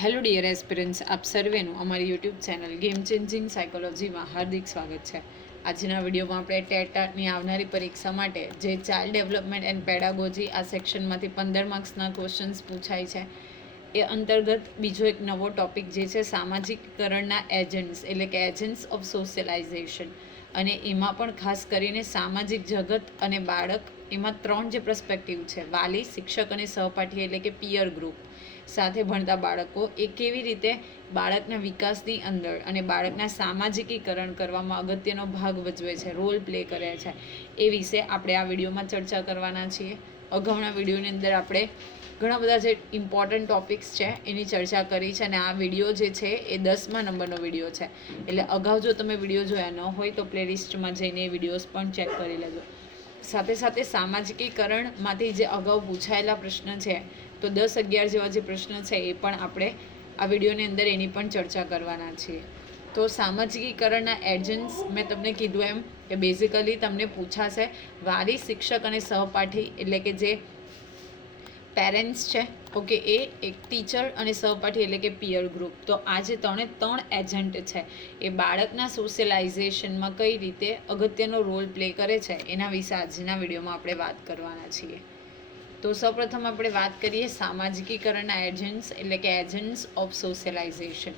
Hello dear aspirants આપ સર્વેનું અમારી યુટ્યુબ ચેનલ ગેમ ચેન્જિંગ સાયકોલોજીમાં હાર્દિક સ્વાગત છે. આજના વિડીયોમાં આપણે ટેટાની આવનારી પરીક્ષા માટે જે ચાઇલ્ડ ડેવલપમેન્ટ એન્ડ પેડાગોજી આ સેક્શનમાંથી પંદર માર્ક્સના ક્વેશ્ચન્સ પૂછાય છે. એ અંતર્ગત બીજો એક નવો ટોપિક જે છે સામાજિકકરણના એજન્ટ્સ એટલે કે એજન્ટ્સ ઓફ સોશિયલાઇઝેશન અને એમાં પણ ખાસ કરીને સામાજિક જગત અને બાળક, એમાં ત્રણ જે પ્રસ્પેક્ટિવ છે, વાલી, શિક્ષક અને સહપાઠી, એટલે કે પિયર ગ્રુપ સાથે ભણતા બાળકો એ કેવી રીતે બાળકના વિકાસની અંદર અને બાળકના સામાજિકીકરણ કરવામાં અગત્યનો ભાગ ભજવે છે રોલ પ્લે કરે છે, એ વિશે આપણે આ વિડીયોમાં ચર્ચા કરવાના છીએ. અગાઉના વિડીયોની અંદર આપણે ઘણા બધા જે ઇમ્પોર્ટન્ટ ટોપિક્સ છે એની ચર્ચા કરી છે અને આ વીડિયો જે છે એ દસમા નંબરનો વીડિયો છે. એટલે અગાઉ જો તમે વીડિયો જોયા ન હોય તો પ્લેલિસ્ટમાં જઈને એ વિડીયોઝ પણ ચેક કરી લેજો. સાથે સાથે સામાજિકીકરણમાંથી જે અગાઉ પૂછાયેલા પ્રશ્ન છે તો દસ અગિયાર જેવા જે પ્રશ્ન છે એ પણ આપણે આ વિડીયોની અંદર એની પણ ચર્ચા કરવાના છીએ. તો સામાજિકીકરણના એજન્ટ્સ મેં તમને કીધું એમ કે બેઝિકલી તમને પૂછાશે, વારી શિક્ષક અને સહપાઠી એટલે કે જે પેરેન્ટ્સ છે ઓકે એ એક ટીચર અને સહપાઠી એટલે કે પિયર ગ્રુપ તો આ જે ત્રણે ત્રણ એજન્ટ છે. એ બાળકના સોશિયલાઇઝેશનમાં કઈ રીતે અગત્યનો રોલ પ્લે કરે છે, એના વિશે આજના વિડીયોમાં આપણે વાત કરવાના છીએ. તો સૌપ્રથમ આપણે વાત કરીએ સામાજિકીકરણના એજન્ટ્સ એટલે કે એજન્ટ્સ ઓફ સોશિયલાઇઝેશન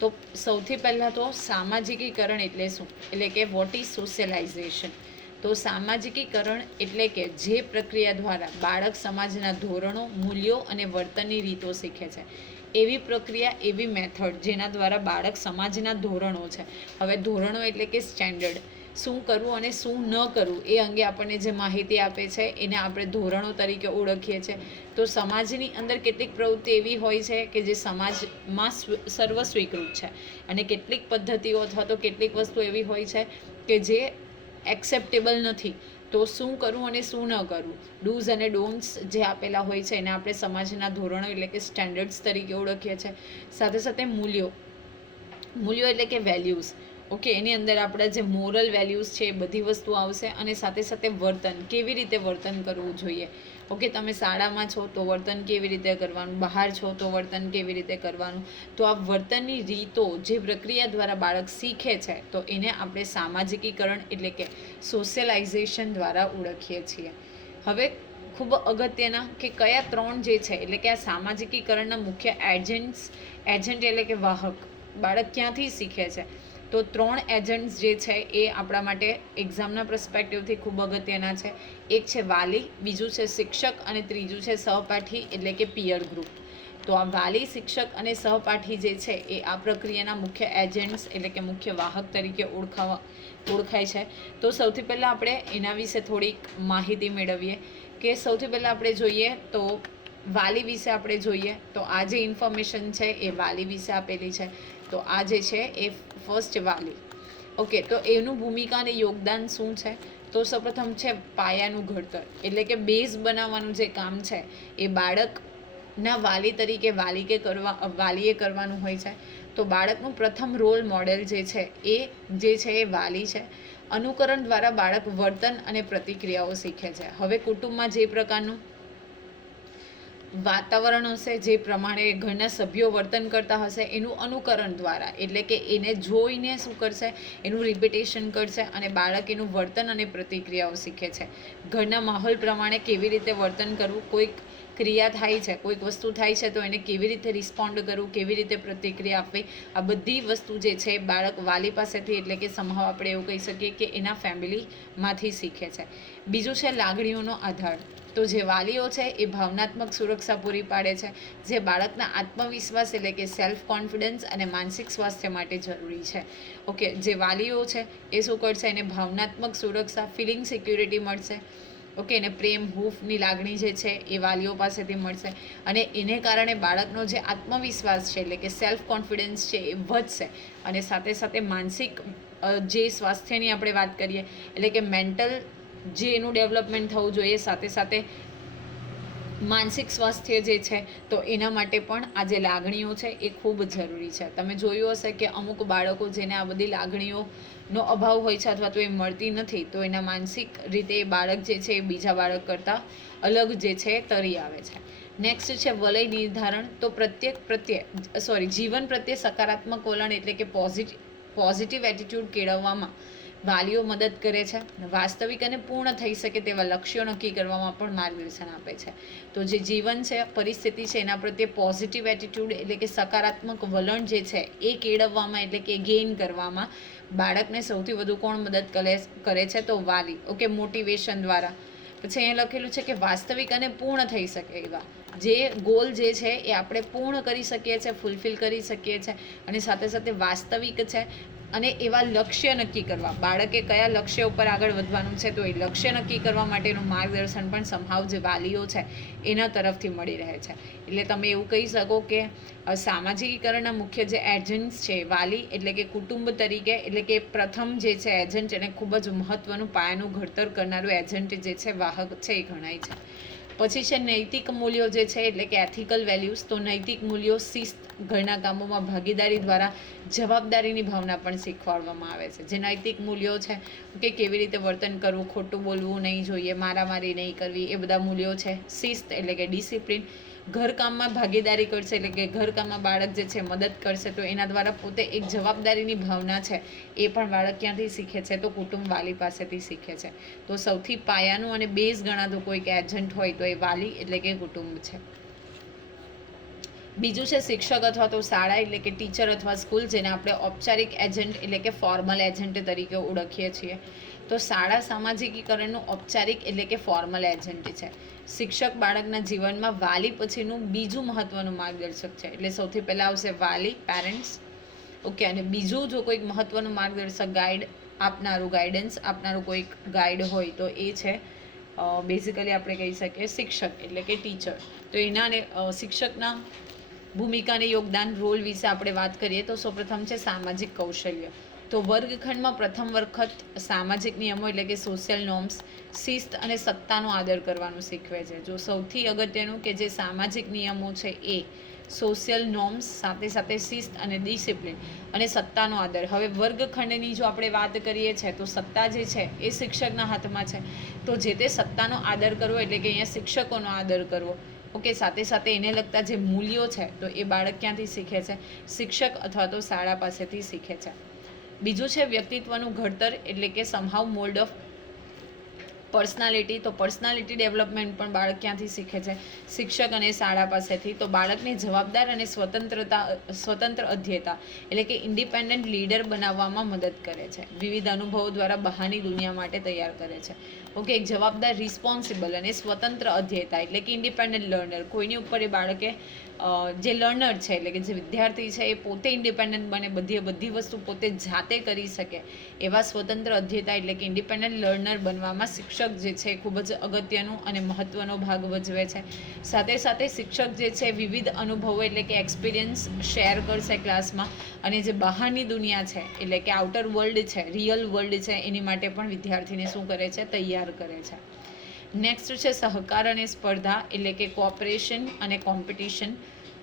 તો સૌથી પહેલાં તો સામાજિકીકરણ એટલે શું? એટલે કે વોટ ઇઝ સોશિયલાઇઝેશન તો સામાજિકીકરણ એટલે કે જે પ્રક્રિયા દ્વારા બાળક સમાજના ધોરણો, મૂલ્યો અને વર્તનની રીતો શીખે છે. એવી પ્રક્રિયા, એવી મેથડ જેના દ્વારા બાળક સમાજના ધોરણો છે. હવે ધોરણો એટલે કે સ્ટેન્ડર્ડ શું કરવું અને શું ન કરવું એ અંગે આપણને જે માહિતી આપે છે, એને આપણે ધોરણો તરીકે ઓળખીએ છીએ તો સમાજની અંદર કેટલીક પ્રવૃત્તિ એવી હોય છે કે જે સમાજમાં સર્વ સ્વીકૃત છે અને કેટલીક પદ્ધતિઓ અથવા તો કેટલીક વસ્તુ એવી હોય છે કે જે એક્સેપ્ટેબલ નથી. તો શું કરવું અને શું ન કરવું? ડૂઝ અને ડોન્ટ્સ જે આપેલા હોય છે એને આપણે સમાજના ધોરણો એટલે કે સ્ટેન્ડર્ડ્સ તરીકે ઓળખીએ છીએ સાથે સાથે મૂલ્યો. મૂલ્યો એટલે કે વેલ્યુઝ. ઓકે, એની અંદર આપણા જે મોરલ વેલ્યુઝ છે એ બધી વસ્તુ આવશે અને સાથે સાથે વર્તન, કેવી રીતે વર્તન કરવું જોઈએ? ઓકે, તમે શાળામાં છો તો વર્તન કેવી રીતે કરવાનું? બહાર છો તો વર્તન કેવી રીતે કરવાનું? તો આ વર્તનની રીતો જે પ્રક્રિયા દ્વારા બાળક શીખે છે, તો એને આપણે સામાજિકીકરણ એટલે કે સોશિયલાઇઝેશન દ્વારા ઓળખીએ છીએ. હવે, ખૂબ અગત્યના કે કયા ત્રણ જે છે, એટલે કે આ સામાજિકીકરણના મુખ્ય એજન્ટ્સ એજન્ટ એટલે કે વાહક, બાળક ક્યાંથી શીખે છે? તો ત્રણ એજન્ટ્સ જે છે એ આપણા માટે એક્ઝામના પ્રસ્પેક્ટિવથી ખૂબ અગત્યના છે. એક છે વાલી, બીજું છે શિક્ષક અને ત્રીજું છે સહપાઠી એટલે કે પિયર ગ્રુપ તો આ વાલી, શિક્ષક અને સહપાઠી જે છે એ આ પ્રક્રિયાના મુખ્ય એજન્ટ્સ એટલે કે મુખ્ય વાહક તરીકે ઓળખાવા, ઓળખાય છે. તો સૌથી પહેલાં આપણે એના વિશે થોડીક માહિતી મેળવીએ કે સૌથી પહેલાં આપણે જોઈએ તો વાલી વિશે આપણે જોઈએ તો આ જે ઇન્ફોર્મેશન છે એ વાલી વિશે આપેલી છે. તો આ જે છે એ ફર્સ્ટ વાલી. ઓકે તો એનું ભૂમિકા અને યોગદાન શું છે? તો સૌપ્રથમ છે પાયાનું ઘડતર. એટલે કે બેઝ બનાવવાનું જે કામ છે એ બાળકના વાલી તરીકે વાલીકે કરવા, વાલીએ કરવાનું હોય છે. તો બાળકનું પ્રથમ રોલ મોડેલ જે છે એ, જે છે એ વાલી છે. અનુકરણ દ્વારા બાળક વર્તન અને પ્રતિક્રિયાઓ શીખે છે. હવે કુટુંબમાં જે પ્રકારનું વાતાવરણ હશે જે પ્રમાણે ઘરના સભ્યો વર્તન કરતા હશે, એનું અનુકરણ દ્વારા. એટલે કે એને જોઈને શું કરશે? એનું રિપીટેશન કરશે અને બાળક એનું વર્તન અને પ્રતિક્રિયાઓ શીખે છે. ઘરના માહોલ પ્રમાણે કેવી રીતે વર્તન કરવું? કોઈક ક્રિયા થાય છે, કોઈક વસ્તુ થાય છે, તો એને કેવી રીતે રિસ્પોન્ડ કરવું, કેવી રીતે પ્રતિક્રિયા આપવી, આ બધી વસ્તુ જે છે, બાળક વાલી પાસેથી એટલે કે સંભાવ આપણે એવું કહી શકીએ કે એના ફેમિલીમાંથી શીખે છે. બીજું છે લાગણીઓનો આધાર. તો જે વાલીઓ છે, એ ભાવનાત્મક સુરક્ષા પૂરી પાડે છે. જે બાળકના આત્મવિશ્વાસ એટલે કે સેલ્ફ કોન્ફિડન્સ અને માનસિક સ્વાસ્થ્ય માટે જરૂરી છે. ઓકે, જે વાલીઓ છે, એ શું કરશે? એને ભાવનાત્મક સુરક્ષા ફિલિંગ સિક્યુરિટી મળશે. ઓકે, એને પ્રેમ, હૂફની લાગણી જે છે એ વાલીઓ પાસેથી મળશે. અને એને કારણે બાળકનો જે આત્મવિશ્વાસ છે, એટલે કે સેલ્ફ કોન્ફિડન્સ છે, એ વધશે. અને સાથે સાથે માનસિક જે સ્વાસ્થ્યની આપણે વાત કરીએ, એટલે કે મેન્ટલ જે એનું ડેવલપમેન્ટ થવું જોઈએ, સાથે સાથે માનસિક સ્વાસ્થ્ય જે છે, તો એના માટે પણ આ જે લાગણીઓ છે એ ખૂબ જરૂરી છે. તમે જોયું હશે કે અમુક બાળકો જેને આ બધી લાગણીઓનો અભાવ હોય છે અથવા તો એ મળતી નથી, તો એના માનસિક રીતે બાળક જે છે એ બીજા બાળક કરતાં અલગ જે છે તરી આવે છે. નેક્સ્ટ છે વલય નિર્ધારણ. તો પ્રત્યેક પ્રત્યે સોરી જીવન પ્રત્યે સકારાત્મક વલણ એટલે કે પોઝિટિવ પોઝિટિવ એટીટ્યૂડ કેળવવામાં વાલીઓ મદદ કરે છે વાસ્તવિક અને પૂર્ણ થઈ શકે તેવા લક્ષ્યો નક્કી કરવામાં પણ માર્ગદર્શન આપે છે. તો જે જીવન છે, પરિસ્થિતિ છે, એના પ્રત્યે પોઝિટિવ એટીટ્યૂડ એટલે કે સકારાત્મક વલણ જે છે, એ કેળવવામાં એટલે કે ગેઇન કરવામાં બાળકને સૌથી વધુ કોણ મદદ કરે કરે છે? તો વાલી. ઓકે મોટિવેશન દ્વારા. પછી અહીંયા લખેલું છે કે વાસ્તવિક અને પૂર્ણ થઈ શકે એવા. જે ગોલ જે છે, એ આપણે પૂર્ણ કરી શકીએ છીએ ફૂલફિલ કરી શકીએ છીએ અને સાથે સાથે વાસ્તવિક છે અને એવા લક્ષ્ય નક્કી કરવા. બાળકે કયા લક્ષ્ય ઉપર આગળ વધવાનું છે, તો એ લક્ષ્ય નક્કી કરવા માટેનું માર્ગદર્શન પણ સંભાવ જે વાલીઓ છે, એના તરફથી મળી રહે છે. એટલે તમે એવું કહી શકો કે સામાજિકીકરણના મુખ્ય જે એજન્ટ્સ છે, વાલી એટલે કે કુટુંબ તરીકે, એટલે કે પ્રથમ જે છે એજન્ટ એને ખૂબ જ મહત્ત્વનું પાયાનું ઘડતર કરનારું એજન્ટ જે છે, વાહક છે એ ગણાય છે. પછી છે નૈતિક મૂલ્યો જે છે, એટલે કે એથિકલ વેલ્યુઝ તો નૈતિક મૂલ્યો શિસ્ત ઘરના કામોમાં ભાગીદારી દ્વારા જવાબદારીની ભાવના પણ શીખવાડવામાં આવે છે. જે નૈતિક મૂલ્યો છે, કે કેવી રીતે વર્તન કરવું, ખોટું બોલવું નહીં જોઈએ, મારામારી નહીં કરવી, એ બધા મૂલ્યો છે, શિસ્ત એટલે કે ડિસિપ્લિન ઘરકામમાં ભાગીદારી કરશે એટલે કે ઘરકામમાં બાળક જે છે મદદ કરશે, તો એના દ્વારા પોતે એક જવાબદારીની ભાવના છે, એ પણ બાળક ક્યાંથી શીખે છે? તો કુટુંબ વાલી પાસેથી શીખે છે. તો સૌથી પાયાનું અને બેઝ ગણાતું કોઈક એજન્ટ હોય તો એ વાલી એટલે કે કુટુંબ છે. બીજું છે શિક્ષક અથવા તો શાળા એટલે કે ટીચર અથવા સ્કૂલ, જેને આપણે ઔપચારિક એજન્ટ એટલે કે ફોર્મલ એજન્ટ તરીકે ઓળખીએ છીએ. તો શાળા સામાજિકીકરણનું ઔપચારિક એટલે કે ફોર્મલ એજન્ટ છે. શિક્ષક બાળકના જીવનમાં વાલી પછીનું બીજું મહત્વનું માર્ગદર્શક છે. એટલે સૌથી પહેલાં આવશે વાલી પેરેન્ટ્સ ઓકે અને બીજું જો કોઈક મહત્વનું માર્ગદર્શક ગાઈડ આપનારું ગાઈડન્સ આપનારું કોઈક ગાઈડ હોય તો એ છે બેઝિકલી આપણે કહી શકીએ શિક્ષક એટલે કે ટીચર તો એના ને શિક્ષકના ભૂમિકા અને યોગદાન રોલ વિશે આપણે વાત કરીએ તો સૌપ્રથમ છે સામાજિક કૌશલ્ય. તો વર્ગખંડમાં પ્રથમ વખત સામાજિક નિયમો એટલે કે સોશિયલ નોર્મ્સ શિસ્ત અને સત્તાનો આદર કરવાનું શીખવે છે. જો સૌથી અગત્યનું કે જે સામાજિક નિયમો છે એ સોશિયલ નોર્મ્સ સાથે સાથે શિસ્ત અને ડિસિપ્લિન અને સત્તાનો આદર. હવે વર્ગખંડની જો આપણે વાત કરીએ છીએ તો સત્તા જે છે એ શિક્ષકના હાથમાં છે. તો જે તે સત્તાનો આદર કરવો એટલે કે અહીંયા શિક્ષકોનો આદર કરવો. ઓકે સાથે સાથે એને લગતા જે મૂલ્યો છે, તો એ બાળક ક્યાંથી શીખે છે? શિક્ષક અથવા તો શાળા પાસેથી શીખે છે. બીજું છે વ્યક્તિત્વનું ઘડતર એટલે કે સમહાવ મોલ્ડ ઓફ પર્સનાલિટી તો પર્સનાલિટી ડેવલપમેન્ટ પણ બાળક ક્યાંથી શીખે છે? શિક્ષક અને શાળા પાસેથી. તો બાળકની જવાબદાર અને સ્વતંત્રતા, સ્વતંત્ર અધ્યેતા એટલે કે ઇન્ડિપેન્ડન્ટ લીડર બનાવવામાં મદદ કરે છે. વિવિધ અનુભવો દ્વારા બહારની દુનિયા માટે તૈયાર કરે છે. ઓકે, એક જવાબદાર રિસ્પોન્સિબલ અને સ્વતંત્ર અધ્યેતા એટલે કે ઇન્ડિપેન્ડન્ટ લર્નર કોઈની ઉપર એ બાળકે જે લર્નર છે, એટલે કે જે વિદ્યાર્થી છે, એ પોતે ઇન્ડિપેન્ડન્ટ બને, બધી બધી વસ્તુ પોતે જાતે કરી શકે. એવા સ્વતંત્ર અધ્યેતા એટલે કે ઇન્ડિપેન્ડન્ટ લર્નર બનવામાં શિક્ષક જે છે, એ ખૂબ જ અગત્યનું અને મહત્ત્વનો ભાગ ભજવે છે. સાથે સાથે શિક્ષક જે છે વિવિધ અનુભવો એટલે કે એક્સપિરિયન્સ શેર કરશે ક્લાસમાં અને જે બહારની દુનિયા છે, એટલે કે આઉટર વર્લ્ડ છે રિયલ વર્લ્ડ છે, એની માટે પણ વિદ્યાર્થીને શું કરે છે, તૈયાર કરે છે. નેક્સ્ટ છે સહકાર અને સ્પર્ધા એટલે કે કોઓપરેશન અને કોમ્પિટિશન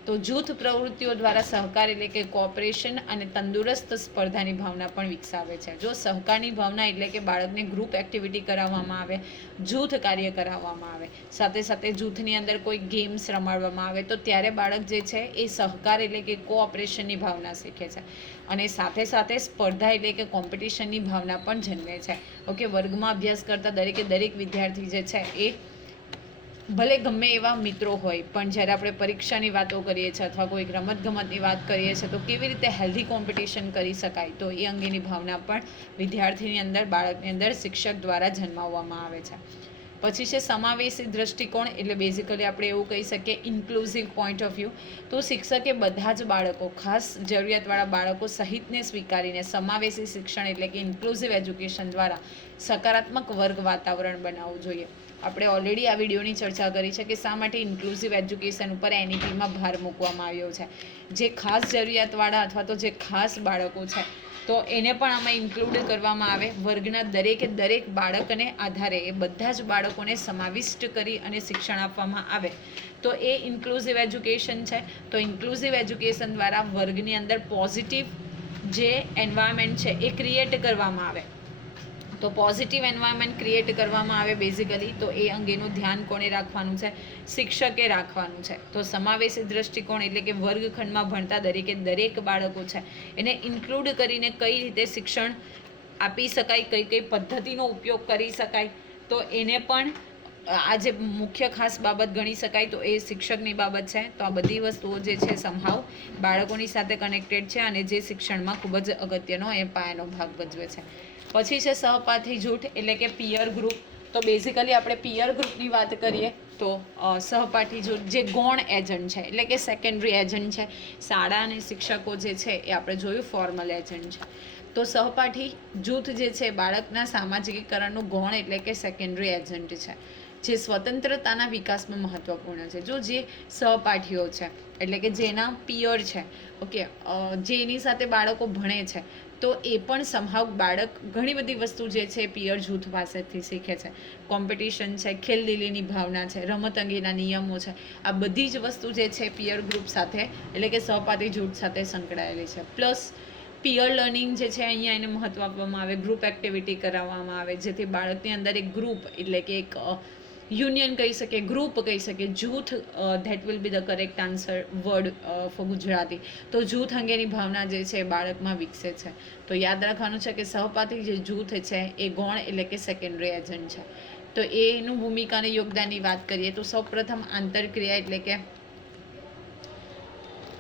તો જૂથ પ્રવૃત્તિઓ દ્વારા સહકાર એટલે કે કોઓપરેશન અને તંદુરસ્ત સ્પર્ધાની ભાવના પણ વિકસાવે છે. જો સહકારની ભાવના એટલે કે બાળકને ગ્રુપ એક્ટિવિટી કરાવવામાં આવે, જૂથ કાર્ય કરાવવામાં આવે, સાથે સાથે જૂથની અંદર કોઈ ગેમ્સ રમાડવામાં આવે, તો ત્યારે બાળક જે છે એ સહકાર એટલે કે કોઓપરેશનની ભાવના શીખે છે. અને સાથે સાથે સ્પર્ધા એટલે કે કોમ્પિટિશનની ભાવના પણ જન્મે છે. ઓકે, વર્ગમાં અભ્યાસ કરતા દરેકે દરેક વિદ્યાર્થી જે છે એ ભલે ગમે એવા મિત્રો હોય, પણ જ્યારે આપણે પરીક્ષાની વાતો કરીએ છીએ અથવા કોઈક રમત ગમતની વાત કરીએ છીએ, તો કેવી રીતે હેલ્ધી કોમ્પિટિશન કરી શકાય? તો એ અંગેની ભાવના પણ વિદ્યાર્થીની અંદર, બાળકની અંદર, શિક્ષક દ્વારા જન્માવવામાં આવે છે. પછી છે સમાવેશી દ્રષ્ટિકોણ, એટલે બેઝિકલી આપણે એવું કહી શકીએ ઇન્ક્લુઝિવ પોઈન્ટ ઓફ વ્યૂ તો શિક્ષકે બધા જ બાળકો, ખાસ જરૂરિયાતવાળા બાળકો સહિતને સ્વીકારીને સમાવેશી શિક્ષણ, એટલે કે ઇન્ક્લુઝિવ એજ્યુકેશન દ્વારા સકારાત્મક વર્ગ વાતાવરણ બનાવવું જોઈએ. આપણે ઓલરેડી આ વિડીયોની ચર્ચા કરી છે કે શા માટે ઇન્ક્લુઝિવ એજ્યુકેશન ઉપર એનઈપીમાં ભાર મૂકવામાં આવ્યો છે. જે ખાસ જરૂરિયાતવાળા અથવા તો જે ખાસ બાળકો છે, તો એને પણ આમાં ઇન્ક્લુડ કરવામાં આવે. વર્ગના દરેકે દરેક બાળકને આધારે એ બધા જ બાળકોને સમાવિષ્ટ કરી અને શિક્ષણ આપવામાં આવે. તો એ ઇન્ક્લુઝિવ એજ્યુકેશન છે. તો ઇન્ક્લુઝિવ એજ્યુકેશન દ્વારા વર્ગની અંદર પોઝિટિવ જે એન્વાયરમેન્ટ છે એ ક્રિએટ કરવામાં આવે. તો પોઝિટિવ એન્વાયરમેન્ટ ક્રિએટ કરવામાં આવે બેઝિકલી તો એ અંગેનું ધ્યાન કોણે રાખવાનું છે? શિક્ષકે રાખવાનું છે. તો સમાવેશી દ્રષ્ટિકોણ એટલે કે વર્ગખંડમાં ભણતા દરેકે દરેક બાળકો છે. એને ઇન્ક્લુડ કરીને કઈ રીતે શિક્ષણ આપી શકાય, કઈ કઈ પદ્ધતિનો ઉપયોગ કરી શકાય? તો એને પણ આજે મુખ્ય ખાસ બાબત ગણી શકાય તો એ શિક્ષકની બાબત છે. તો આ બધી વસ્તુઓ જે છે સંભાવ બાળકોની સાથે કનેક્ટેડ છે અને જે શિક્ષણમાં ખૂબ જ અગત્યનો એ પાયાનો ભાગ ભજવે છે. પછી છે સહપાઠી જૂથ એટલે કે પિયર ગ્રુપ તો બેઝિકલી આપણે પિયર ગ્રુપની વાત કરીએ તો સહપાઠી જૂથ જે ગૌણ એજન્ટ છે, એટલે કે સેકન્ડરી એજન્ટ છે, શાળા અને શિક્ષકો જે છે એ આપણે જોયું ફોર્મલ એજન્ટ છે. તો સહપાઠી જૂથ જે છે બાળકના સામાજિકીકરણનું ગૌણ એટલે કે સેકન્ડરી એજન્ટ છે, જે સ્વતંત્રતાના વિકાસમાં મહત્વપૂર્ણ છે. જો જે સહપાઠીઓ છે, એટલે કે જેના પિયર છે, ઓકે જેની સાથે બાળકો ભણે છે તો એ પણ સંભાવ બાળક ઘણી બધી વસ્તુ જે છે, પિયર જૂથ પાસેથી શીખે છે. કોમ્પિટિશન છે ખેલદિલીની ભાવના છે, રમત અંગેના નિયમો છે. આ બધી જ વસ્તુ જે છે, પિયર ગ્રુપ સાથે, એટલે કે સહપાઠી જૂથ સાથે સંકળાયેલી છે. પ્લસ પિયર લર્નિંગ જે છે, અહીંયા એને મહત્વ આપવામાં આવે ગ્રુપ એક્ટિવિટી કરાવવામાં આવે, જેથી બાળકની અંદર એક ગ્રુપ એટલે કે એક યુનિયન કહી શકે, ગ્રુપ કહી શકે, જૂથ that will be the correct answer word for Gujarati. તો જૂથ અંગેની ભાવના જે છે એ બાળકમાં વિકસે છે. તો યાદ રાખવાનું છે કે સહપાઠી જે જૂથ છે એ ગૌણ એટલે કે સેકન્ડરી એજન્ટ છે. તો એનું ભૂમિકા અને યોગદાનની વાત કરીએ તો સૌપ્રથમ આંતરક્રિયા એટલે કે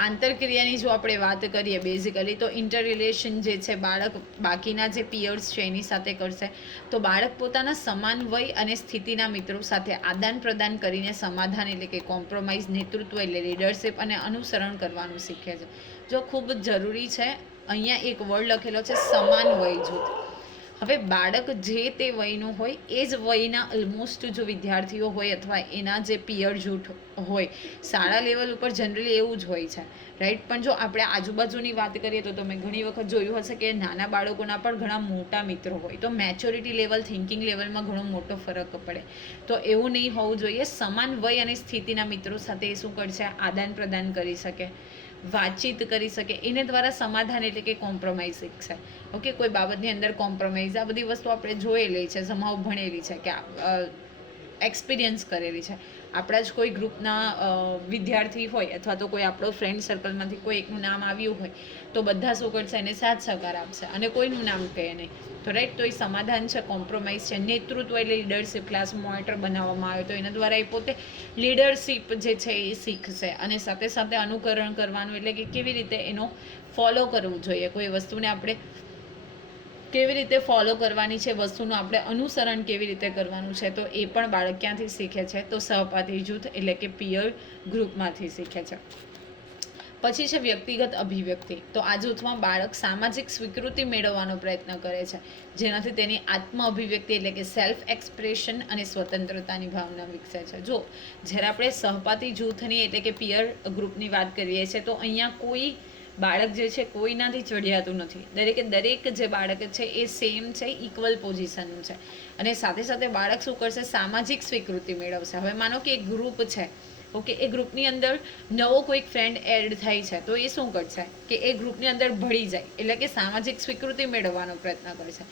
આંતરક્રિયાની જો આપણે વાત કરીએ બેઝિકલી તો ઇન્ટર રિલેશન જે છે બાળક, બાકીના જે પિયર્સ છે એની સાથે કરશે. તો બાળક પોતાના સમાન વય અને સ્થિતિના મિત્રો સાથે આદાન પ્રદાન કરીને સમાધાન એટલે કે કોમ્પ્રોમાઇઝ નેતૃત્વ એટલે લીડરશિપ અને અનુસરણ કરવાનું શીખે છે. જો ખૂબ જ જરૂરી છે, અહીંયા એક વર્ડ લખેલો છે, સમાન વય જૂથ. હવે બાળક જે તે વયનું હોય, એ જ વયના ઓલમોસ્ટ જો વિદ્યાર્થીઓ હોય અથવા એના જે પિયર જૂથ હોય, શાળા લેવલ ઉપર જનરલી એવું જ હોય છે રાઈટ પણ જો આપણે આજુબાજુની વાત કરીએ તો તમે ઘણી વખત જોયું હશે કે નાના બાળકોના પણ ઘણા મોટા મિત્રો હોય, તો મેચ્યોરિટી લેવલ થિંકિંગ લેવલમાં ઘણો મોટો ફરક પડે. તો એવું નહીં હોવું જોઈએ, સમાન વય અને સ્થિતિના મિત્રો સાથે એ શું કરશે? આદાન પ્રદાન કરી શકે. વાતચીત કરી શકે. એને દ્વારા સમાધાન એટલે કે કોમ્પ્રોમાઇઝ શીખશે ઓકે કોઈ બાબતની અંદર કોમ્પ્રોમાઇઝ આ બધી વસ્તુ આપણે જોયેલી છે સમાવ ભણેલી છે કે એક્સપિરિયન્સ કરેલી છે. આપણા જ કોઈ ગ્રુપના વિદ્યાર્થી હોય અથવા તો કોઈ આપણો ફ્રેન્ડ સર્કલમાંથી કોઈ એકનું નામ આવ્યું હોય, તો બધા શું કરશે એને સાથ સહકાર આપશે અને કોઈનું નામ કહે નહીં. તો રાઈટ તો એ સમાધાન છે કોમ્પ્રોમાઇઝ છે. નેતૃત્વ એટલે લીડરશિપ ક્લાસ મોનિટર બનાવવામાં આવે તો એના દ્વારા એ પોતે લીડરશિપ જે છે એ શીખશે અને સાથે સાથે અનુકરણ કરવાનું એટલે કે કેવી રીતે એનો ફોલો કરવું જોઈએ. કોઈ વસ્તુને આપણે કેવી રીતે ફોલો કરવાની છે, વસ્તુનું આપણે અનુસરણ કેવી રીતે કરવાનું છે, તો એ પણ બાળક ક્યાંથી શીખે છે? તો સહપાઠી જૂથ એટલે કે પિયર ગ્રુપમાંથી શીખે છે. પછી છે વ્યક્તિગત અભિવ્યક્તિ. તો આ જૂથમાં બાળક સામાજિક સ્વીકૃતિ મેળવવાનો પ્રયત્ન કરે છે. જેનાથી તેની આત્મ અભિવ્યક્તિ એટલે કે સેલ્ફ એક્સપ્રેશન અને સ્વતંત્રતાની ભાવના વિકસે છે. જો જ્યારે આપણે સહપાતી જૂથની એટલે કે પિયર ગ્રુપની વાત કરીએ છીએ, તો અહીંયા કોઈ બાળક જે છે કોઈનાથી ચડિયાતું નથી. દરેકે દરેક જે બાળક છે એ સેમ છે ઇક્વલ પોઝિશનનું છે. અને સાથે સાથે બાળક શું કરશે? સામાજિક સ્વીકૃતિ મેળવશે. હવે માનો કે એક ગ્રુપ છે. ઓકે, એ ગ્રુપની અંદર નવો કોઈક ફ્રેન્ડ એડ થાય છે, તો એ શું કરશે? કે એ ગ્રુપની અંદર ભળી જાય. એટલે કે સામાજિક સ્વીકૃતિ મેળવવાનો પ્રયત્ન કરશે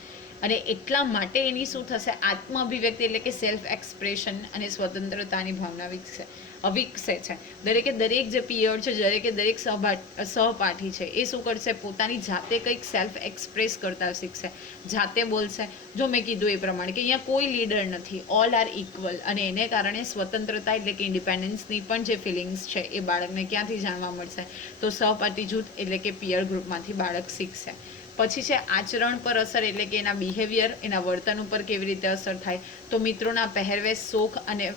અને એટલા માટે એની શું થશે? આત્મ અભિવ્યક્તિ એટલે કે સેલ્ફ એક્સપ્રેશન અને સ્વતંત્રતાની ભાવના વિકસે. વિકસે છે. દરેકે દરેક જે પિયર છે, દરેકે દરેક સહપા સહપાઠી છે, એ શું કરશે? પોતાની જાતે કંઈક સેલ્ફ એક્સપ્રેસ કરતા શીખશે. જાતે બોલશે. જો મેં કીધું એ પ્રમાણે કે અહીંયા કોઈ લીડર નથી. ઓલ આર ઇક્વલ અને એને કારણે સ્વતંત્રતા એટલે કે ઇન્ડિપેન્ડન્સની પણ જે ફિલિંગ્સ છે, એ બાળકને ક્યાંથી જાણવા મળશે? તો સહપાઠી જૂથ એટલે કે પિયર ગ્રુપમાંથી બાળક શીખશે. પછી છે આચરણ પર અસર એટલે કે એના બિહેવિયર એના વર્તન ઉપર કેવી રીતે અસર થાય, તો મિત્રોના પહેરવેશ, શોખ અને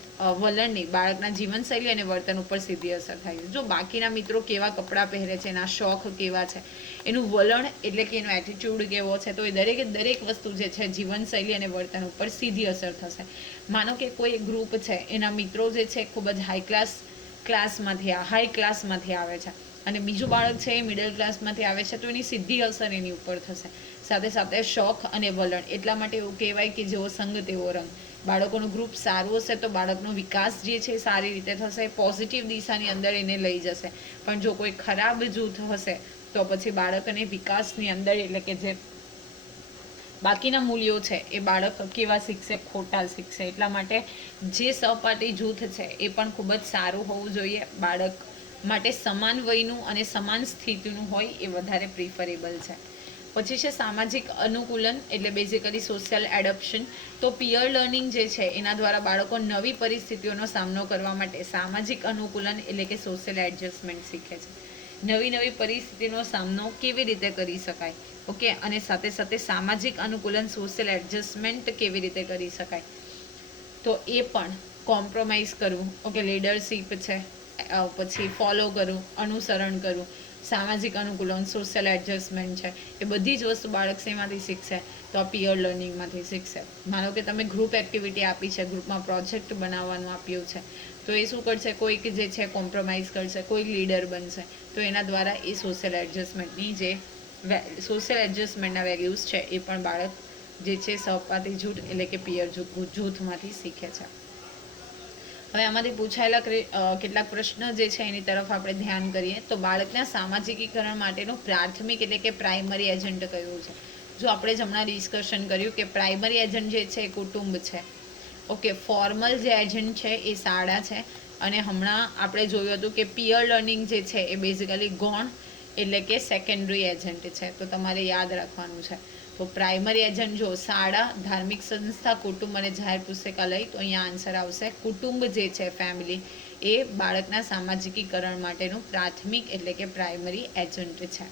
વલણની, બાળકના જીવનશૈલી અને વર્તન ઉપર સીધી અસર થાય જો બાકીના મિત્રો કેવા કપડાં પહેરે છે, એના શોખ કેવા છે, એનું વલણ એટલે કે એનો એટીટ્યુડ કેવો છે, તો એ દરેકે દરેક વસ્તુ જે છે જીવનશૈલી અને વર્તન ઉપર સીધી અસર થશે. માનો કે કોઈ ગ્રુપ છે, એના મિત્રો જે છે ખૂબ જ હાઈ ક્લાસ ક્લાસમાંથી હાઈ ક્લાસમાંથી આવે છે. અને બીજું બાળક છે એ મિડલ ક્લાસમાંથી આવે છે તો એની સીધી અસર એની ઉપર થશે. સાથે સાથે શોખ અને વલણ, એટલા માટે એવું કહેવાય કે જેવો સંગ તેવો રંગ. બાળકોનું ગ્રુપ સારું હશે તો બાળકનો વિકાસ જે છે સારી રીતે થશે પોઝિટિવ દિશાની અંદર એને લઈ જશે. પણ જો કોઈ ખરાબ જૂથ હશે, તો પછી બાળકને વિકાસની અંદર એટલે કે જે બાકીના મૂલ્યો છે, એ બાળક કેવા શીખશે, ખોટા શીખશે. એટલા માટે જે સહપાઠી જૂથ છે, એ પણ ખૂબ જ સારું હોવું જોઈએ. બાળક માટે સમાન વયનું અને સમાન સ્થિતિનું હોય એ વધારે પ્રિફરેબલ છે. પછી છે સામાજિક અનુકૂલન એટલે બેઝિકલી સોશિયલ એડપ્શન તો પિયર લર્નિંગ જે છે, એના દ્વારા બાળકો નવી પરિસ્થિતિઓનો સામનો કરવા માટે સામાજિક અનુકૂલન એટલે કે સોશિયલ એડજસ્ટમેન્ટ શીખે છે. નવી નવી પરિસ્થિતિનો સામનો કેવી રીતે કરી શકાય? ઓકે, અને સાથે સાથે સામાજિક અનુકૂલન સોશિયલ એડજસ્ટમેન્ટ કેવી રીતે કરી શકાય? તો એ પણ કોમ્પ્રોમાઇઝ કરવું. ઓકે લીડરશીપ છે. પછી ફોલો કરવું અનુસરણ કરવું સામાજિક અનુકૂલન સોશિયલ એડજસ્ટમેન્ટ છે. એ બધી જ વસ્તુ બાળક શેમાંથી શીખશે? તો પિયર લર્નિંગમાંથી શીખશે. માનો કે તમે ગ્રુપ એક્ટિવિટી આપી છે ગ્રુપમાં પ્રોજેક્ટ બનાવવાનું આપ્યું છે. તો એ શું કરશે? કોઈક જે છે કોમ્પ્રોમાઇઝ કરશે, કોઈક લીડર બનશે. તો એના દ્વારા એ સોશિયલ એડજસ્ટમેન્ટની જે સોશિયલ એડજસ્ટમેન્ટના વેલ્યુઝ છે, એ પણ બાળક જે છે સહપાઠી જૂથ એટલે કે પિયર જૂથ જૂથમાંથી શીખે છે. હવે આમાંથી પૂછાયેલા કેટલાક પ્રશ્ન જે છે એની તરફ આપણે ધ્યાન કરીએ. તો બાળકના સામાજિકીકરણ માટેનું પ્રાથમિક એટલે કે પ્રાઇમરી એજન્ટ કયું છે? જો આપણે જ હમણાં ડિસ્કશન કર્યું કે પ્રાઇમરી એજન્ટ જે છે એ કુટુંબ છે. ઓકે ફોર્મલ જે એજન્ટ છે એ શાળા છે. અને હમણાં આપણે જોયું હતું કે પિયર લર્નિંગ જે છે એ બેઝિકલી ગૌણ એટલે કે સેકન્ડરી એજન્ટ છે. તો તમારે યાદ રાખવાનું છે. તો પ્રાઇમરી એજન્ટ જો શાળા, ધાર્મિક સંસ્થા, કુટુંબ અને જાહેર પુસ્તકાલય, તો અહીંયા આન્સર આવશે. કુટુંબ જે છે ફેમિલી એ બાળકના સામાજિકીકરણ માટેનું પ્રાથમિક એટલે કે પ્રાઇમરી એજન્ટ છે.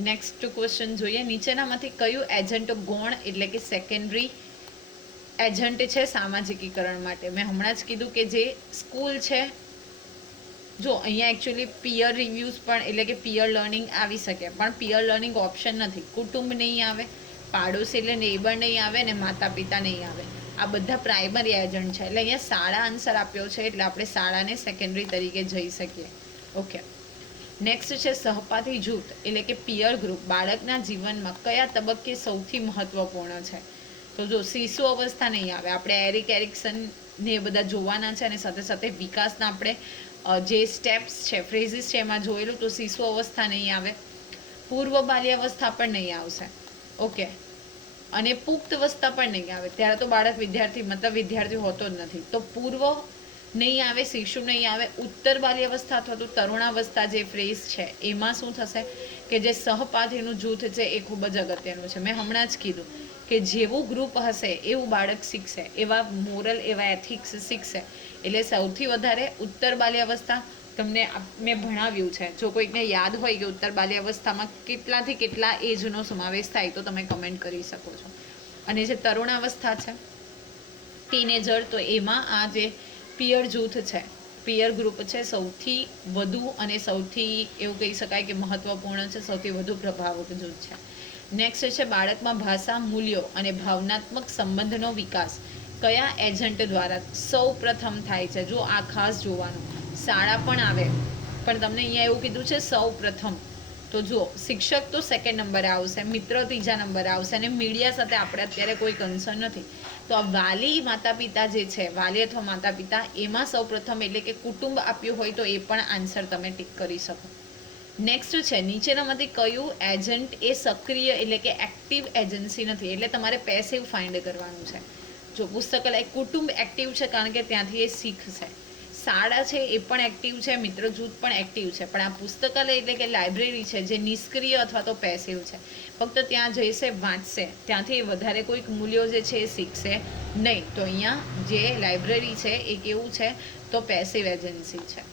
નેક્સ્ટ ક્વેશ્ચન જોઈએ. નીચેનામાંથી કયું એજન્ટ ગૌણ એટલે કે સેકન્ડરી એજન્ટ છે સામાજિકીકરણ માટે? મેં હમણાં જ કીધું કે જે સ્કૂલ છે જો, અહીંયા એકચ્યુઅલી પિયર રિવ્યૂઝ પણ, એટલે કે પિયર લર્નિંગ આવી શકે. પણ પિયર લર્નિંગ ઓપ્શન નથી. કુટુંબ નહીં આવે, પાડોશી એટલે નેબર નહીં આવે ને માતા પિતા નહીં આવે. આ બધા પ્રાઇમરી એજન્ટ છે. એટલે અહીંયા શાળા આન્સર આપ્યો છે, એટલે આપણે શાળાને સેકન્ડરી તરીકે જઈ શકીએ. ઓકે નેક્સ્ટ છે સહપાઠી જૂથ, એટલે કે પિયર ગ્રુપ બાળકના જીવનમાં કયા તબક્કે સૌથી મહત્વપૂર્ણ છે? તો જો, શિશુ અવસ્થા નહીં આવે. આપણે એરિક એરિક્સન ને એ બધા જોવાના છે અને સાથે સાથે વિકાસના આપણે જે સ્ટેપ્સ છે ફ્રેઝિસ છે એમાં જોયેલું તો શિશુ અવસ્થા નહીં આવે. પૂર્વ બાલ્યાવસ્થા પણ નહીં આવશે. ઓકે. અને પુખ્ત અવસ્થા પણ નહીં આવે. ત્યારે તો બાળક વિદ્યાર્થી, મતલબ વિદ્યાર્થી હોતો જ નથી. તો પૂર્વ નહીં આવે, શિશુ નહીં આવે, ઉત્તર બાલ્યાવસ્થા અથવા તો તરુણાવસ્થા જે ફ્રેઝ છે, એમાં શું થશે? કે જે સહપાઠીનું જૂથ છે, એ ખૂબ જ અગત્યનું છે. મેં હમણાં જ કીધું કે જેવું ગ્રુપ હશે, એવું બાળક શીખશે, એવા મોરલ એવા એથિક્સ શીખશે. એટલે સૌથી વધારે ઉત્તર બાલ્યાવસ્થા તમને મેં ભણાવ્યું છે. જો કોઈકને યાદ હોય કે ઉત્તર બાલ્યાવસ્થામાં કેટલાથી કેટલા એજનો સમાવેશ થાય, તો તમે કમેન્ટ કરી શકો છો. અને જે તરુણાવસ્થા છે ટીનેજર તો એમાં આ જે પિયર જૂથ છે પિયર ગ્રુપ છે, સૌથી વધુ અને સૌથી એવું કહી શકાય કે મહત્વપૂર્ણ છે, સૌથી વધુ પ્રભાવક જૂથ છે. નેક્સ્ટ છે બાળકમાં ભાષા મૂલ્યો અને ભાવનાત્મક સંબંધનો વિકાસ. કયા એજન્ટ દ્વારા સૌ પ્રથમ થાય છે? જો આ ખાસ જોવાનું. શાળા પણ આવે. પણ તમને અહીંયા એવું કીધું છે સૌ પ્રથમ. તો જુઓ, શિક્ષક તો સેકન્ડ નંબરે આવશે, મિત્ર ત્રીજા નંબરે આવશે, અને મીડિયા સાથે આપણે અત્યારે કોઈ કન્સર્ન નથી. તો આ વાલી માતા પિતા જે છે, વાલી અથવા માતા પિતા એમાં સૌ પ્રથમ એટલે કે કુટુંબ આપ્યું હોય તો એ પણ આન્સર તમે ટીક કરી શકો. નેક્સ્ટ છે, નીચેનામાંથી કયું એજન્ટ એ સક્રિય એટલે કે એક્ટિવ એજન્સી નથી? એટલે તમારે પેસિવ ફાઇન્ડ કરવાનું છે. જો પુસ્તકાલય કુટુંબ એક્ટિવ છે કારણ કે ત્યાંથી એ શીખશે. શાળા છે એ પણ એક્ટિવ છે, મિત્ર જૂથ પણ એક્ટિવ છે. પણ આ પુસ્તકાલય એટલે કે લાઇબ્રેરી છે, જે નિષ્ક્રિય અથવા તો પેસિવ છે. ફક્ત ત્યાં જઈશે, વાંચશે. ત્યાંથી વધારે કોઈક મૂલ્યો જે છે એ શીખશે નહીં. તો અહીંયા જે લાઇબ્રેરી છે એ કેવું છે? તો પેસિવ એજન્સી છે.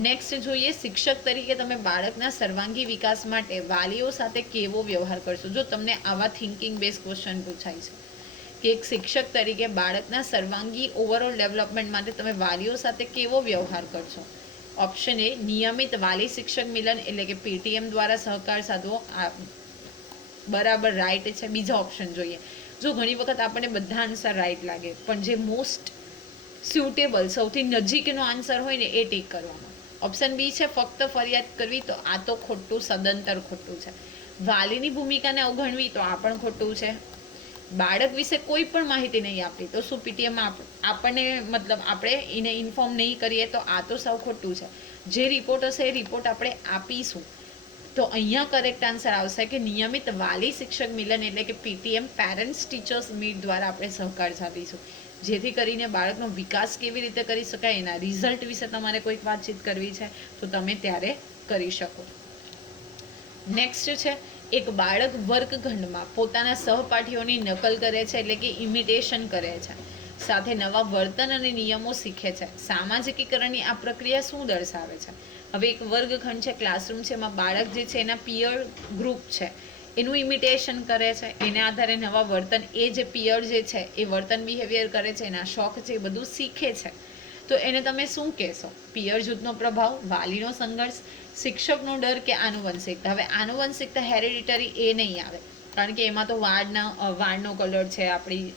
નેક્સ્ટ જોઈએ શિક્ષક તરીકે તમે બાળકના સર્વાંગી વિકાસ માટે વાલીઓ સાથે કેવો વ્યવહાર કરશો? જો તમને આવા થિંકિંગ બેઝ ક્વેશ્ચન પૂછાય છે કે એક શિક્ષક તરીકે બાળકના સર્વાંગી ઓવરઓલ ડેવલપમેન્ટ માટે તમે વાલીઓ સાથે કેવો વ્યવહાર કરશો? ઓપ્શન એ નિયમિત વાલી શિક્ષક મિલન એટલે કે પીટીએમ દ્વારા સહકાર સાધવો. બરાબર રાઈટ છે. બીજા ઓપ્શન જોઈએ. જો ઘણી વખત આપણને બધા આન્સર રાઈટ લાગે, પણ જે મોસ્ટ સ્યુટેબલ સૌથી નજીકનો આન્સર હોય ને, એ ટીક કરવાનો. ઓપ્શન બી છે, ફક્ત ફરિયાદ કરવી તો આ તો ખોટું, સદંતર ખોટું છે. વાલીની ભૂમિકાને અવગણવી તો આ પણ ખોટું છે. બાળક વિશે કોઈ પણ માહિતી નહીં આપી તો શું પીટીએમમાં આપણને મતલબ આપણે એને ઇન્ફોર્મ નહીં કરીએ તો આ તો સૌ ખોટું છે. જે રિપોર્ટ હશે એ રિપોર્ટ આપણે આપીશું. તો અહીંયા કરેક્ટ આન્સર આવશે કે નિયમિત વાલી શિક્ષક મિલન એટલે કે પીટીએમ પેરેન્ટ્સ ટીચર્સ મીટ દ્વારા આપણે સહકાર સાધીશું જેથી કરીને બાળકનો વિકાસ કેવી રીતે કરી શકાય, એના રિઝલ્ટ વિશે તમારે કોઈક વાતચીત કરવી છે, તો તમે ત્યારે કરી શકો. નેક્સ્ટ છે એક બાળક વર્ગખંડમાં પોતાના સહપાઠીઓની નકલ કરે છે એટલે કે ઇમિટેશન કરે છે. સાથે નવા વર્તન અને નિયમો શીખે છે. સામાજિકીકરણની આ પ્રક્રિયા શું દર્શાવે છે? હવે એક વર્ગખંડ છે ક્લાસરૂમ છે, એમાં બાળક જે છે એના પિયર ગ્રુપ છે. એનું ઇમિટેશન કરે છે. એના આધારે નવા વર્તન, એ જે પિયર જે છે, એ વર્તન બિહેવિયર કરે છે, એના શોખ છે, એ બધું શીખે છે. તો એને તમે શું કહેશો? પિયર જૂથનો પ્રભાવ, વાલીનો સંઘર્ષ શિક્ષકનો ડર કે આનુવંશિકતા હવે આનુવંશિકતા હેરિડિટરી એ નહીં આવે. કારણ કે એમાં તો વાળના વાળનો કલર છે, આપણી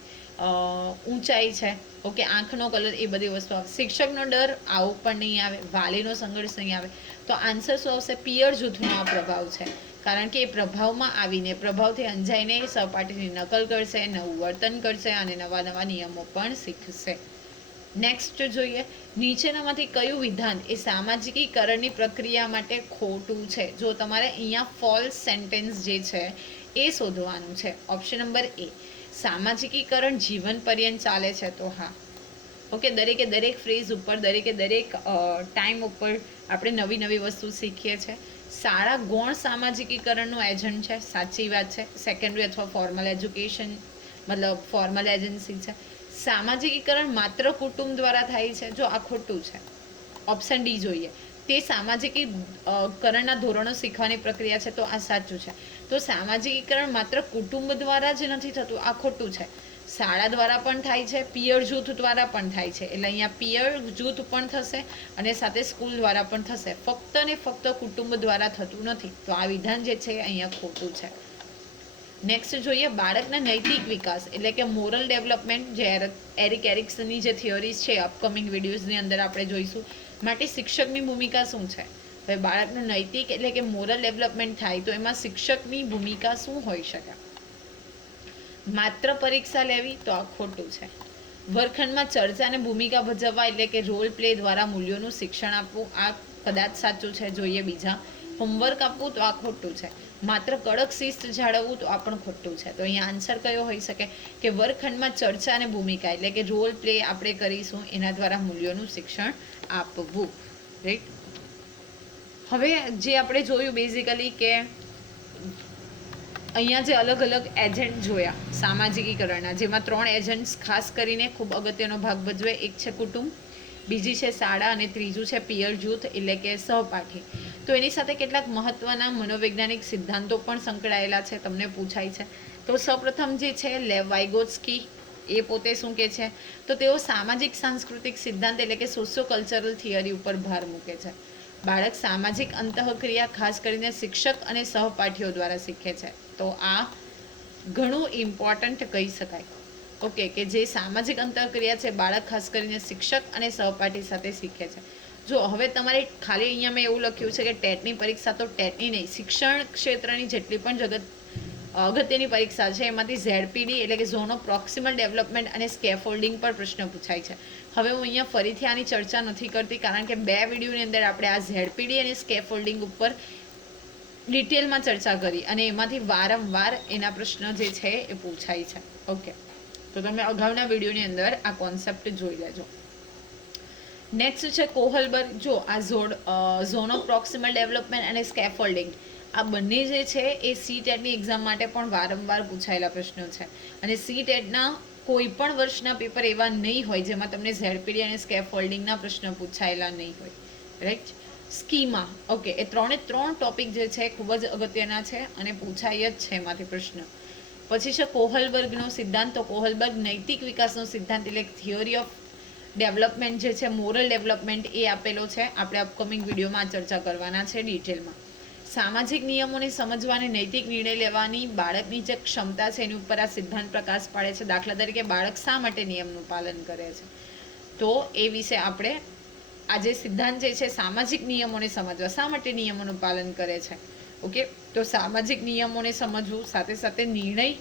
ઊંચાઈ છે. ઓકે, આંખનો કલર એ બધી વસ્તુ આવે. શિક્ષકનો ડર આવું પણ નહીં આવે. વાલીનો સંઘર્ષ નહીં આવે. તો આન્સર શું આવશે? પિયર જૂથનો આ પ્રભાવ છે. કારણ કે એ પ્રભાવમાં આવીને, પ્રભાવથી અંજાઈને સપાટીની નકલ કરશે, નવું વર્તન કરશે અને નવા નવા નિયમો પણ શીખશે. નેક્સ્ટ જોઈએ, નીચેનામાંથી કયું વિધાન એ સામાજિકીકરણની પ્રક્રિયા માટે ખોટું છે? જો તમારે અહીંયા ફોલ્સ સેન્ટેન્સ જે છે, એ શોધવાનું છે. ઓપ્શન નંબર એ સામાજિકીકરણ જીવન પર્યંત ચાલે છે તો હા. ઓકે દરેકે દરેક ફ્રેઝ ઉપર, દરેકે દરેક ટાઈમ ઉપર આપણે નવી નવી વસ્તુ શીખીએ છીએ શાળા ગૌણ સામાજિકીકરણનું એજન્ટ છે, સાચી વાત છે. સેકન્ડરી અથવા ફોર્મલ એજ્યુકેશન મતલબ ફોર્મલ એજન્સી છે. સામાજિકીકરણ માત્ર કુટુંબ દ્વારા થાય છે, જો આ ખોટું છે. ઓપ્શન ડી જોઈએ. તે સામાજિકીકરણના ધોરણો શીખવાની પ્રક્રિયા છે, તો આ સાચું છે. તો સામાજિકીકરણ માત્ર કુટુંબ દ્વારા જ નથી થતું, આ ખોટું છે. શાળા દ્વારા પણ થાય છે, પિયર જૂથ દ્વારા પણ થાય છે. એટલે અહીંયા પિયર જૂથ પણ થશે અને સાથે સ્કૂલ દ્વારા પણ થશે. ફક્ત ને ફક્ત કુટુંબ દ્વારા થતું નથી. તો આ વિધાન જે છે અહીંયા ખોટું છે. નેક્સ્ટ જોઈએ બાળકના નૈતિક વિકાસ, એટલે કે મોરલ ડેવલપમેન્ટ જે એરિક એરિક્સનની જે થિયરીઝ છે અપકમિંગ વિડીયોઝની અંદર આપણે જોઈશું, માટે શિક્ષકની ભૂમિકા શું છે? હવે બાળકનું નૈતિક એટલે કે મોરલ ડેવલપમેન્ટ થાય, તો એમાં શિક્ષકની ભૂમિકા શું હોઈ શકે? માત્ર પરીક્ષા લેવી તો આ ખોટું છે. વર્ગખંડમાં ચર્ચા અને ભૂમિકા ભજવવા એટલે કે રોલ પ્લે દ્વારા મૂલ્યોનું શિક્ષણ આપવું, આ કદાચ સાચું છે, જોઈએ બીજા. હોમવર્ક આપવું તો આ ખોટું છે. માત્ર કડક શિસ્ત જાળવવું તો આ પણ ખોટું છે. તો અહીંયા આન્સર કયો હોઈ શકે? કે વર્ગખંડમાં ચર્ચા અને ભૂમિકા એટલે કે રોલ પ્લે આપણે કરીશું એના દ્વારા મૂલ્યોનું શિક્ષણ આપવું. રાઈટ હવે જે આપણે જોયું બેઝિકલી કે અહીંયા જે અલગ અલગ એજન્ટ જોયા, સામાજિકીકરણના, જેમાં ત્રણ એજન્ટ્સ ખાસ કરીને ખૂબ અગત્યનો ભાગ ભજવે, એક છે કુટુંબ, બીજી છે શાળા અને ત્રીજું છે પિયર જૂથ એટલે કે સહપાઠી. તો એની સાથે કેટલાક મહત્વના મનોવૈજ્ઞાનિક સિદ્ધાંતો પણ સંકળાયેલા છે, તમને પૂછાય છે. તો સૌપ્રથમ જે છે લેવ વાઇગોટ્સ્કી એ પોતે શું કે છે? તો તેઓ સામાજિક સાંસ્કૃતિક સિદ્ધાંત એટલે કે સોશિયો કલ્ચરલ થિયરી ઉપર ભાર મૂકે છે. બાળક સામાજિક અંતઃક્રિયા ખાસ કરીને શિક્ષક અને સહપાઠીઓ દ્વારા શીખે છે. તો આ ઘણું ઇમ્પોર્ટન્ટ કહી શકાય. ઓકે, કે જે સામાજિક અંતઃક્રિયા છે, બાળક ખાસ કરીને શિક્ષક અને સહપાઠી સાથે શીખે છે. જો, હવે તમારે ખાલી અહીંયા મેં એવું લખ્યું છે કે ટેટની પરીક્ષા તો ટેટની નહીં, શિક્ષણ ક્ષેત્રની જેટલી પણ જગત, અગત્યની પરીક્ષા છે, એમાંથી ઝેડપીડી એટલે કે ઝોન ઓફ પ્રોક્સિમલ ડેવલપમેન્ટ અને સ્કેફોલ્ડિંગ પર પ્રશ્ન પૂછાય છે. હવે હું અહીંયા ફરીથી આની ચર્ચા નથી કરતી, કારણ કે બે વિડીયોની અંદર આપણે આ ઝેડપીડી અને સ્કેફોલ્ડિંગ ઉપર ડિટેલમાં ચર્ચા કરી અને એમાંથી વારંવાર એના પ્રશ્ન જે છે એ પૂછાય છે. ઓકે. તો તમે અગાઉના વિડીયોની અંદર આ કોન્સેપ્ટ જોઈ લેજો. નેક્સ્ટ છે કોહલબર્ગ. જો, આ ઝોડ ઝોન ઓફ પ્રોક્સિમલ ડેવલપમેન્ટ અને સ્કેફોલ્ડિંગ. આ બંને જે છે, એ સી ટેટની એક્ઝામ માટે પણ વારંવાર પૂછાયેલા પ્રશ્નો છે. અને સી ટેટના કોઈ પણ વર્ષના પેપર એવા નહીં હોય જેમાં તમને ઝેડપીડી અને સ્કેફોલ્ડિંગના પ્રશ્ન પૂછાયેલા નહીં હોય. રાઈટ સ્કીમા ઓકે એ ત્રણે ત્રણ ટોપિક જે છે ખૂબ જ અગત્યના છે અને પૂછાય જ છે એમાંથી પ્રશ્ન. પછી છે કોહલબર્ગનો સિદ્ધાંત. તો કોહલબર્ગ નૈતિક વિકાસનો સિદ્ધાંત, એટલે થિયોરી ઓફ ડેવલપમેન્ટ જે છે, મોરલ ડેવલપમેન્ટ એ આપેલો છે. આપણે અપકમિંગ વિડીયોમાં ચર્ચા કરવાના છે ડિટેલમાં સામાજિક નિયમોને સમજવાની, નૈતિક નિર્ણય લેવાની, બાળકની જે ક્ષમતા છે એની ઉપર આ સિદ્ધાંત પ્રકાશ પાડે છે. દાખલા તરીકે બાળક શા માટે નિયમનું પાલન કરે છે? તો એ વિશે આપણે આ જે સિદ્ધાંત જે છે, સામાજિક નિયમોને સમજવા, શા માટે નિયમોનું પાલન કરે છે? ઓકે? તો સામાજિક નિયમોને સમજવું, સાથે સાથે નિર્ણય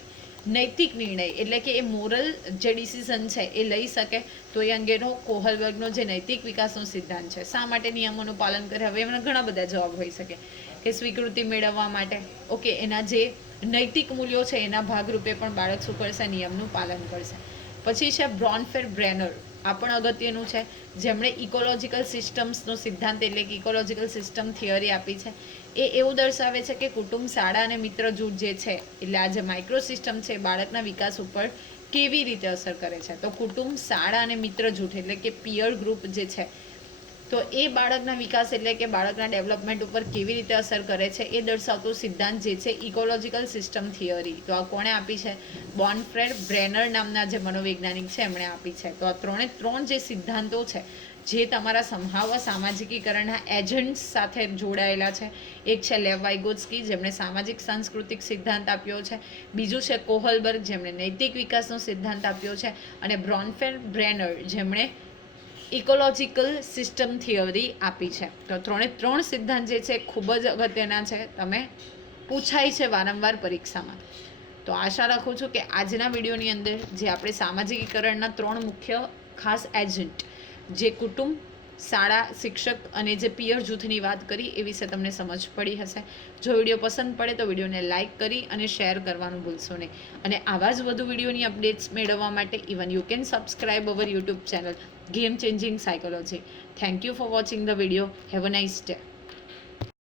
નૈતિક નિર્ણય, એટલે કે એ મોરલ જે ડિસિઝન છે એ લઈ શકે, તો એ અંગેનો કોહલબર્ગનો જે નૈતિક વિકાસનો સિદ્ધાંત છે, શા માટે નિયમોનું પાલન કરે? હવે એમના ઘણા બધા જવાબ હોઈ શકે. કે સ્વીકૃતિ મેળવવા માટે. ઓકે, એના જે નૈતિક મૂલ્યો છે, એના ભાગરૂપે પણ બાળક શું કરશે? નિયમનું પાલન કરશે. પછી છે બ્રોનફેર બ્રેનર આ પણ અગત્યનું છે. જેમણે ઇકોલોજીકલ સિસ્ટમ્સનો સિદ્ધાંત, એટલે કે ઇકોલોજીકલ સિસ્ટમ થિયરી આપી છે. એ એવું દર્શાવે છે કે કુટુંબ શાળા અને મિત્ર જૂથ જે છે, એટલે આ જે માઇક્રો સિસ્ટમ છે બાળકના વિકાસ ઉપર કેવી રીતે અસર કરે છે? તો કુટુંબ શાળા અને મિત્ર જૂથ, એટલે કે પિયર ગ્રુપ જે છે તો એ બાળકના વિકાસ એટલે કે બાળકના ડેવલપમેન્ટ ઉપર કેવી રીતે અસર કરે છે એ દર્શાવતો સિદ્ધાંત જે છે ઇકોલોજીકલ સિસ્ટમ થિયરી તો આ કોણે આપી છે? બોનફ્રેડ બ્રેનર નામના જે મનોવૈજ્ઞાનિક છે, એમણે આપી છે. તો આ ત્રણે ત્રણ જે સિદ્ધાંતો છે, જે તમારા સંભાવ સામાજિકીકરણના એજન્ટ્સ સાથે જોડાયેલા છે. એક છે લેવ વાઇગોત્સ્કી જેમણે સામાજિક સાંસ્કૃતિક સિદ્ધાંત આપ્યો છે. બીજું છે કોહલબર્ગ, જેમણે નૈતિક વિકાસનો સિદ્ધાંત આપ્યો છે. અને બ્રોનફેર બ્રેનર જેમણે ઇકોલોજીકલ સિસ્ટમ થિયરી આપી છે. તો ત્રણે ત્રણ સિદ્ધાંત જે છે, ખૂબ જ અગત્યના છે. તમે પૂછાય છે વારંવાર પરીક્ષામાં. તો આશા રાખું છું કે આજના વિડીયોની અંદર જે આપણે સામાજિકીકરણના ત્રણ મુખ્ય ખાસ એજન્ટ જે કુટુંબ, શાળા, શિક્ષક અને જે પિયર જૂથની વાત કરી એ વિશે તમને સમજ પડી હશે. જો વીડિયો પસંદ પડે તો વિડીયોને લાઇક કરી અને શેર કરવાનું ભૂલશો નહીં. અને આવા જ વધુ વિડીયોની અપડેટ્સ મેળવવા માટે even you can subscribe our YouTube channel game changing psychology. Thank you for watching the video. Have a nice day.